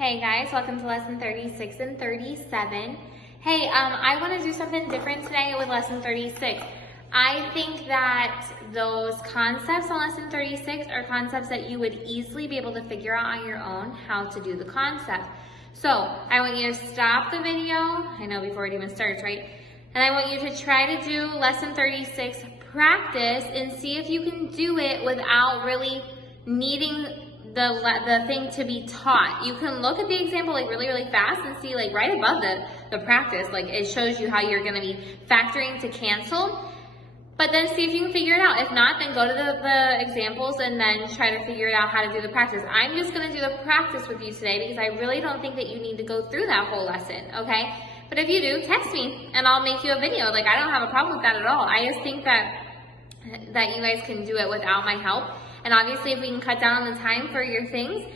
Hey guys, welcome to lesson 36 and 37. Hey, I want to do something different today with lesson 36. I think that those concepts on lesson 36 are concepts that you would easily be able to figure out on your own how to do the concept. So I want you to stop the video, I know before it even starts, right? And I want you to try to do lesson 36, practice, and see if you can do it without really needing the thing to be taught. You can look at the example like really fast and see like right above the practice, like it shows you how you're going to be factoring to cancel. But then see if you can figure it out. If not, then go to the examples and then try to figure it out how to do the practice. I'm just going to do the practice with you today because I really don't think that you need to go through that whole lesson, okay? But if you do, text me and I'll make you a video. Like, I don't have a problem with that at all. I just think that you guys can do it without my help. And obviously, if we can cut down on the time for your things,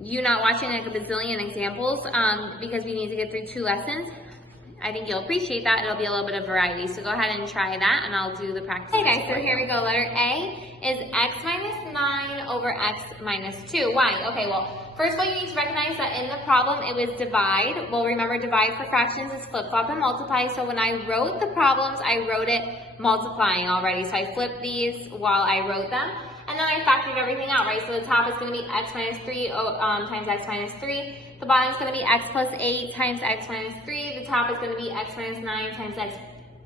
you not watching like a bazillion examples because we need to get through 2 lessons, I think you'll appreciate that. It'll be a little bit of variety. So go ahead and try that, and I'll do the practice. Okay, guys, so here we go. Letter A is x minus 9 over x minus 2. Why? Okay, well, first of all, you need to recognize that in the problem, it was divide. Well, remember, divide for fractions is flip-flop and multiply. So when I wrote the problems, I wrote it multiplying already. So I flipped these while I wrote them. And then I factored everything out, right? So the top is going to be x minus 3 times x minus 3. The bottom is going to be x plus 8 times x minus 3. The top is going to be x minus 9 times x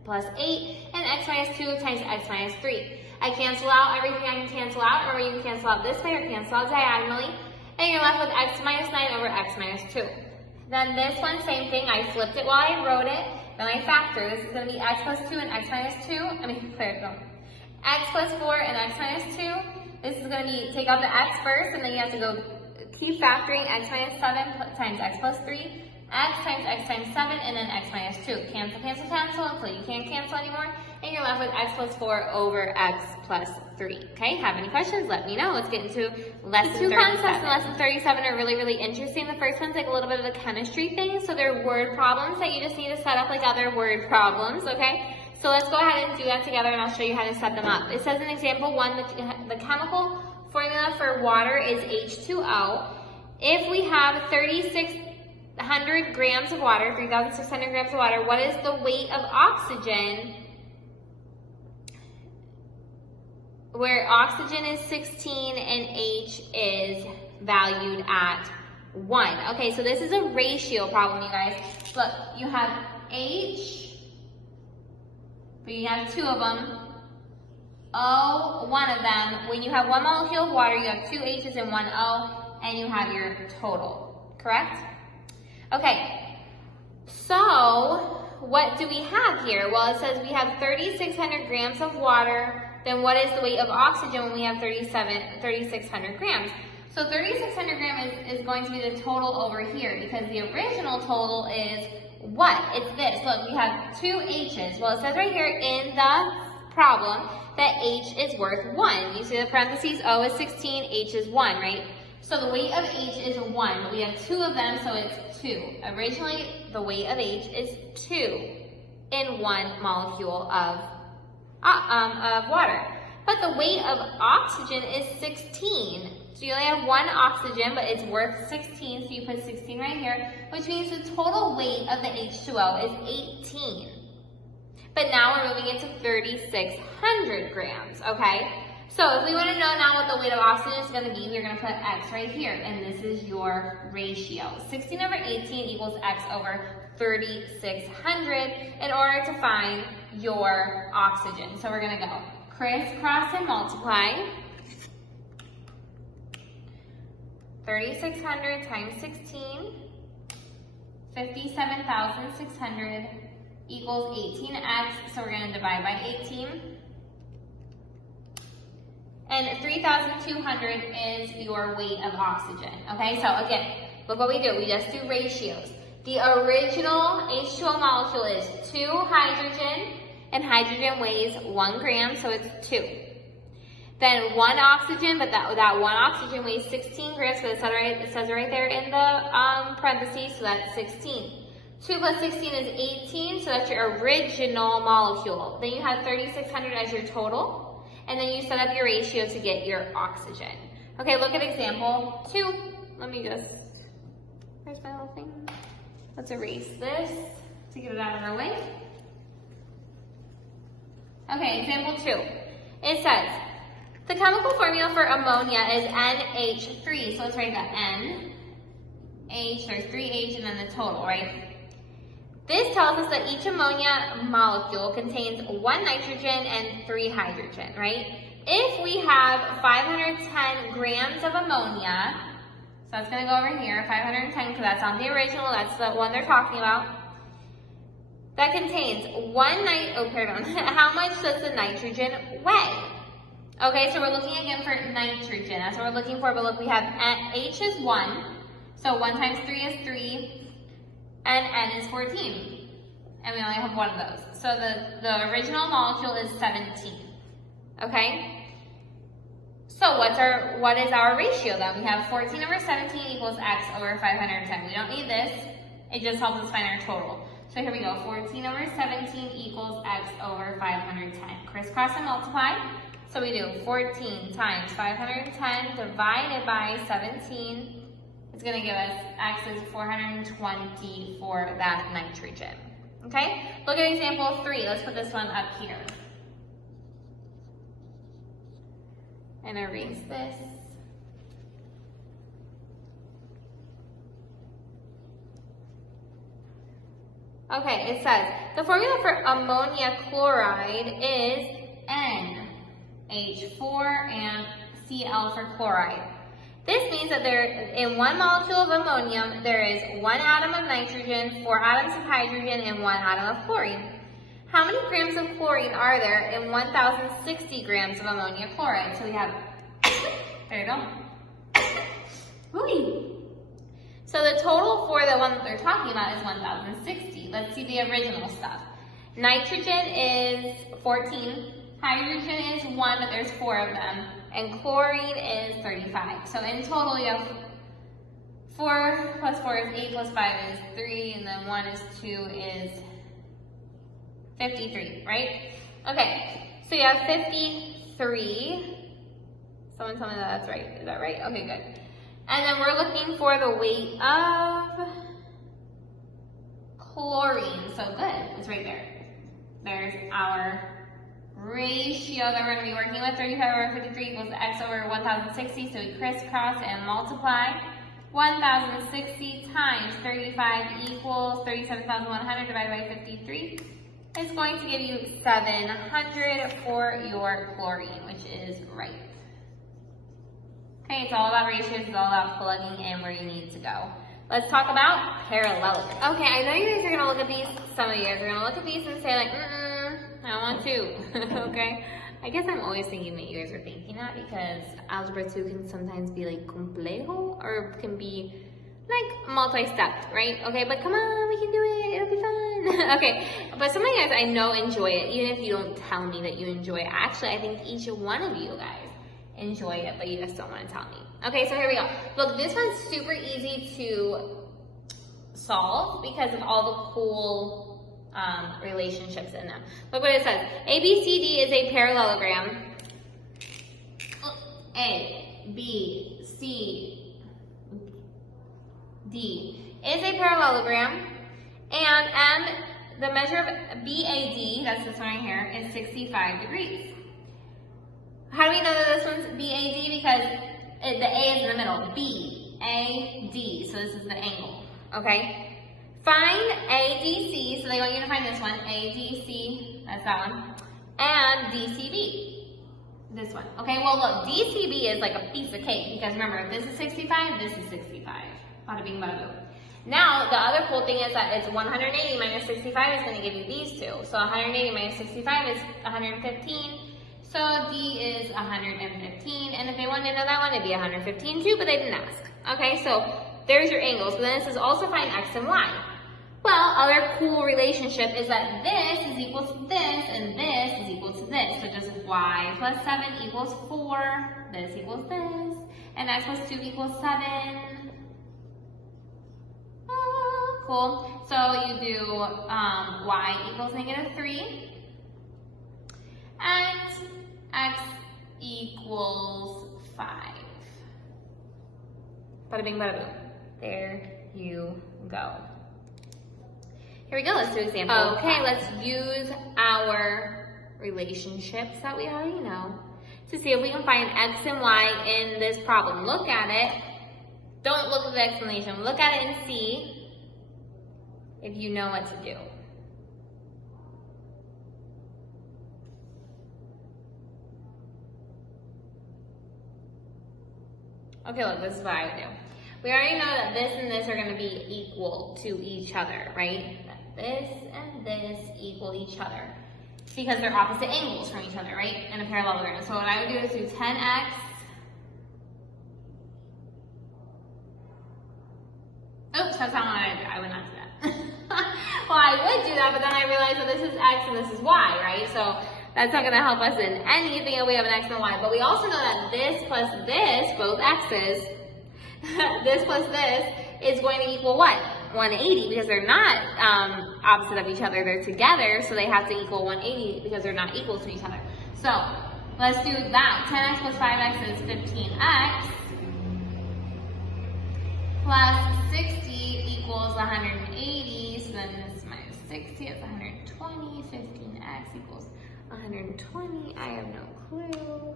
plus 8. And x minus 2 times x minus 3. I cancel out everything I can cancel out. Remember, you can cancel out this way or cancel out diagonally. And you're left with x minus 9 over x minus 2. Then this one, same thing. I flipped it while I wrote it. Then I factor. This is going to be x plus 2 and x minus 2. Clear it, go. X plus 4 and x minus 2. This is going to be, take out the x first, and then you have to go keep factoring x minus 7 times x plus 3, x times x times 7, and then x minus 2. Cancel, cancel, cancel until you can't cancel anymore, and you're left with x plus 4 over x plus 3. Okay, have any questions? Let me know. Let's get into lesson 37. The 2 concepts in lesson 37 are really interesting. The first one's like a little bit of a chemistry thing, so they're word problems that you just need to set up like other word problems, okay? So let's go ahead and do that together, and I'll show you how to set them up. It says in example 1, the chemical formula for water is H2O. If we have 3,600 grams of water, 3,600 grams of water, what is the weight of oxygen? Where oxygen is 16 and H is valued at 1. Okay, so this is a ratio problem, you guys. Look, you have H, but you have 2 of them. O, 1 of them. When you have 1 molecule of water, you have 2 H's and 1 O, and you have your total, correct? Okay, so what do we have here? Well, it says we have 3,600 grams of water. Then what is the weight of oxygen when we have 3,600 grams? So 3,600 grams is going to be the total over here because the original total is what? It's this. Look, we have 2 H's. Well, it says right here in the problem that H is worth 1. You see the parentheses, O is 16, H is 1, right? So the weight of H is 1, but we have 2 of them, so it's 2. Originally, the weight of H is 2 in 1 molecule of water. But the weight of oxygen is 16. So you only have 1 oxygen, but it's worth 16, so you put 16 right here, which means the total weight of the H2O is 18. But now we're moving it to 3,600 grams, okay? So if we want to know now what the weight of oxygen is going to be, you're going to put x right here, and this is your ratio. 16 over 18 equals x over 3,600 in order to find your oxygen. So we're going to go crisscross and multiply. 3,600 times 16, 57,600 equals 18x, so we're going to divide by 18. And 3,200 is your weight of oxygen. Okay, so again, look what we do. We just do ratios. The original H2O molecule is 2 hydrogen, and hydrogen weighs 1 gram, so it's 2. Then 1 oxygen, but that 1 oxygen weighs 16 grams, so it says right there in the parentheses, so that's 16. 2 plus 16 is 18, so that's your original molecule. Then you have 3,600 as your total, and then you set up your ratio to get your oxygen. Okay, look at example 2. Let me just Where's my little thing? Let's erase this to get it out of our way. Okay, example 2. It says, the chemical formula for ammonia is NH3. So let's write that N, H, there's 3 H, and then the total, right? This tells us that each ammonia molecule contains 1 nitrogen and 3 hydrogen, right? If we have 510 grams of ammonia, so that's going to go over here, 510, because that's on the original, that's the one they're talking about. That contains how much does the nitrogen weigh? Okay, so we're looking again for nitrogen. That's what we're looking for, but look, we have H is 1, so 1 times 3 is 3, and N is 14. And we only have one of those. So the original molecule is 17. Okay? So what is our ratio then? We have 14 over 17 equals X over 510. We don't need this. It just helps us find our total. So here we go. 14 over 17 equals X over 510. Crisscross and multiply. So we do 14 times 510 divided by 17. It's going to give us X is 420 for that nitrogen. Okay? Look at example 3. Let's put this one up here. And erase this. Okay, it says, the formula for ammonia chloride is NH4 and Cl for chloride. This means that in 1 molecule of ammonium, there is 1 atom of nitrogen, 4 atoms of hydrogen, and 1 atom of chlorine. How many grams of chlorine are there in 1,060 grams of ammonia chloride? So we have, there you go. Whee! So the total for the one that they're talking about is 1,060. Let's see the original stuff. Nitrogen is 14, hydrogen is 1, but there's 4 of them, and chlorine is 35. So in total, you have 4 plus 4 is 8 plus 5 is 3, and then 1 is 2 is 53, right? Okay, so you have 53. Someone tell me that that's right. Is that right? Okay, good. And then we're looking for the weight of chlorine. So good, it's right there. There's our ratio that we're going to be working with. 35 over 53 equals X over 1,060. So we crisscross and multiply. 1,060 times 35 equals 37,100 divided by 53. It's going to give you 700 for your chlorine, which is right. Okay, it's all about ratios, it's all about plugging in where you need to go. Let's talk about parallelogram. Okay, I know you guys are going to look at these, some of you guys are going to look at these and say like, I want to, okay? I guess I'm always thinking that you guys are thinking that because Algebra 2 can sometimes be like complejo or can be like multi-stepped, right? Okay, but come on, we can do it, it'll be fun. Okay, but some of you guys I know enjoy it, even if you don't tell me that you enjoy it. Actually, I think each one of you guys enjoy it, but you just don't want to tell me. Okay, so here we go. Look, this one's super easy to solve because of all the cool relationships in them. Look what it says. ABCD is a parallelogram. A, B, C, D is a parallelogram, and the measure of BAD, that's this one right here, is 65 degrees. How do we know that this one's BAD? Because the A is in the middle. B, A, D. So this is the angle. Okay? Find ADC. So they want you to find this one. ADC. That's that one. And DCB. This one. Okay? Well, look. DCB is like a piece of cake. Because remember, if this is 65, this is 65. Bada bing, bada boom. Now, the other cool thing is that it's 180 minus 65 is going to give you these two. So 180 minus 65 is 115. So D is 115, and if they wanted to know that one, it'd be 115 too, but they didn't ask. Okay, so there's your angles. But then it says also find X and Y. Well, other cool relationship is that this is equal to this, and this is equal to this. So just Y plus 7 equals 4, this equals this, and X plus 2 equals 7. Oh, cool. So you do Y equals -3. And X equals 5. Bada bing, bada boom. There you go. Here we go, let's do example. Okay, let's use our relationships that we already know to see if we can find x and y in this problem. Look at it. Don't look at the explanation. Look at it and see if you know what to do. Okay, look, this is what I would do. We already know that this and this are going to be equal to each other, right? That this and this equal each other. It's because they're opposite angles from each other, right? In a parallelogram. So what I would do is do 10x. Oops, that's not what I would do. I would not do that. Well, I would do that, but then I realized that this is x and this is y, right? So that's not going to help us in anything if we have an x and a y. But we also know that this plus this, both x's, this plus this is going to equal what? 180, because they're not opposite of each other. They're together, so they have to equal 180 because they're not equal to each other. So let's do that. 10x plus 5x is 15x. Plus 60 equals 180. So then this minus 60 is 120. 15x equals 120. I have no clue.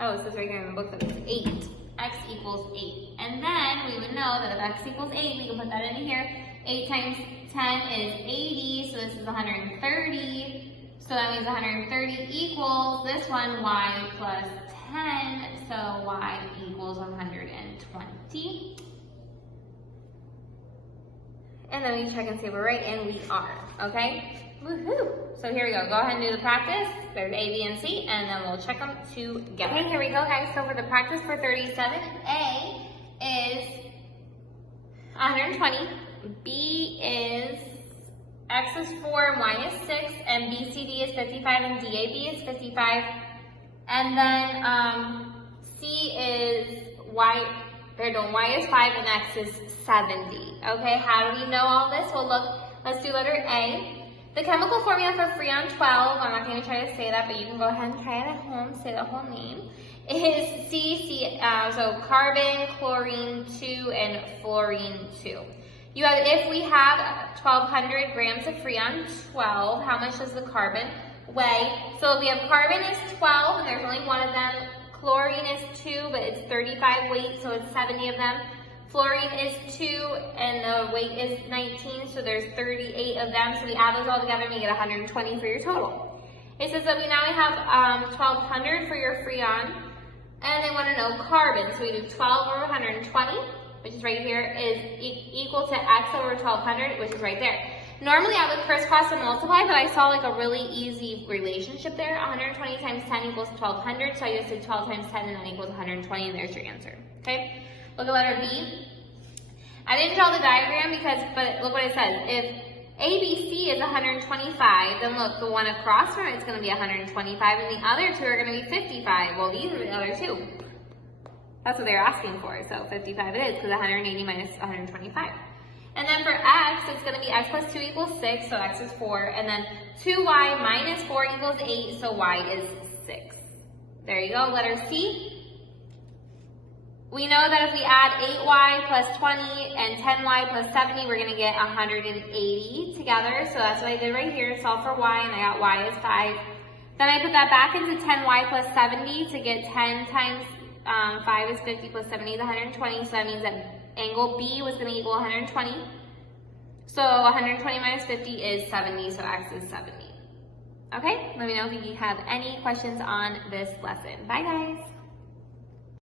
Oh, it says right here in the book that it's 8. X equals 8. And then we would know that if x equals 8, we can put that in here. 8 times 10 is 80, so this is 130. So that means 130 equals this one, y plus 10. So y equals 120. And then we check and see if we're right, and we are, okay? Woohoo! So here we go. Go ahead and do the practice. There's A, B, and C, and then we'll check them together. Okay, here we go, guys. So for the practice for 37, A is 120. B is X is 4 and Y is 6, and BCD is 55 and DAB is 55. And then C is Y is 5 and X is 70. Okay, how do we know all this? Well, look, let's do letter A. The chemical formula for Freon 12, I'm not going to try to say that, but you can go ahead and try it at home, say the whole name, is so carbon, chlorine 2, and fluorine 2. If we have 1,200 grams of Freon 12, how much does the carbon weigh? So if we have carbon is 12, and there's only one of them. Chlorine is 2, but it's 35 weight, so it's 70 of them. Fluorine is 2, and the weight is 19, so there's 38 of them. So we add those all together and we get 120 for your total. It says that we have 1,200 for your Freon, and they want to know carbon. So we do 12 over 120, which is right here, is equal to X over 1,200, which is right there. Normally I would crisscross and multiply, but I saw like a really easy relationship there. 120 times 10 equals 1,200, so I just did 12 times 10 and that equals 120, and there's your answer, okay? Look at letter B. I didn't draw the diagram but look what it says. If ABC is 125, then look, the one across from it is going to be 125, and the other two are going to be 55. Well, these are the other two. That's what they're asking for, so 55 it is, because 180 minus 125. And then for X, it's going to be X plus 2 equals 6, so X is 4, and then 2Y minus 4 equals 8, so Y is 6. There you go, letter C. We know that if we add 8y plus 20 and 10y plus 70, we're going to get 180 together. So that's what I did right here. Solve for y, and I got y is 5. Then I put that back into 10y plus 70 to get 10 times 5 is 50 plus 70 is 120. So that means that angle B was going to equal 120. So 120 minus 50 is 70, so x is 70. Okay, let me know if you have any questions on this lesson. Bye, guys.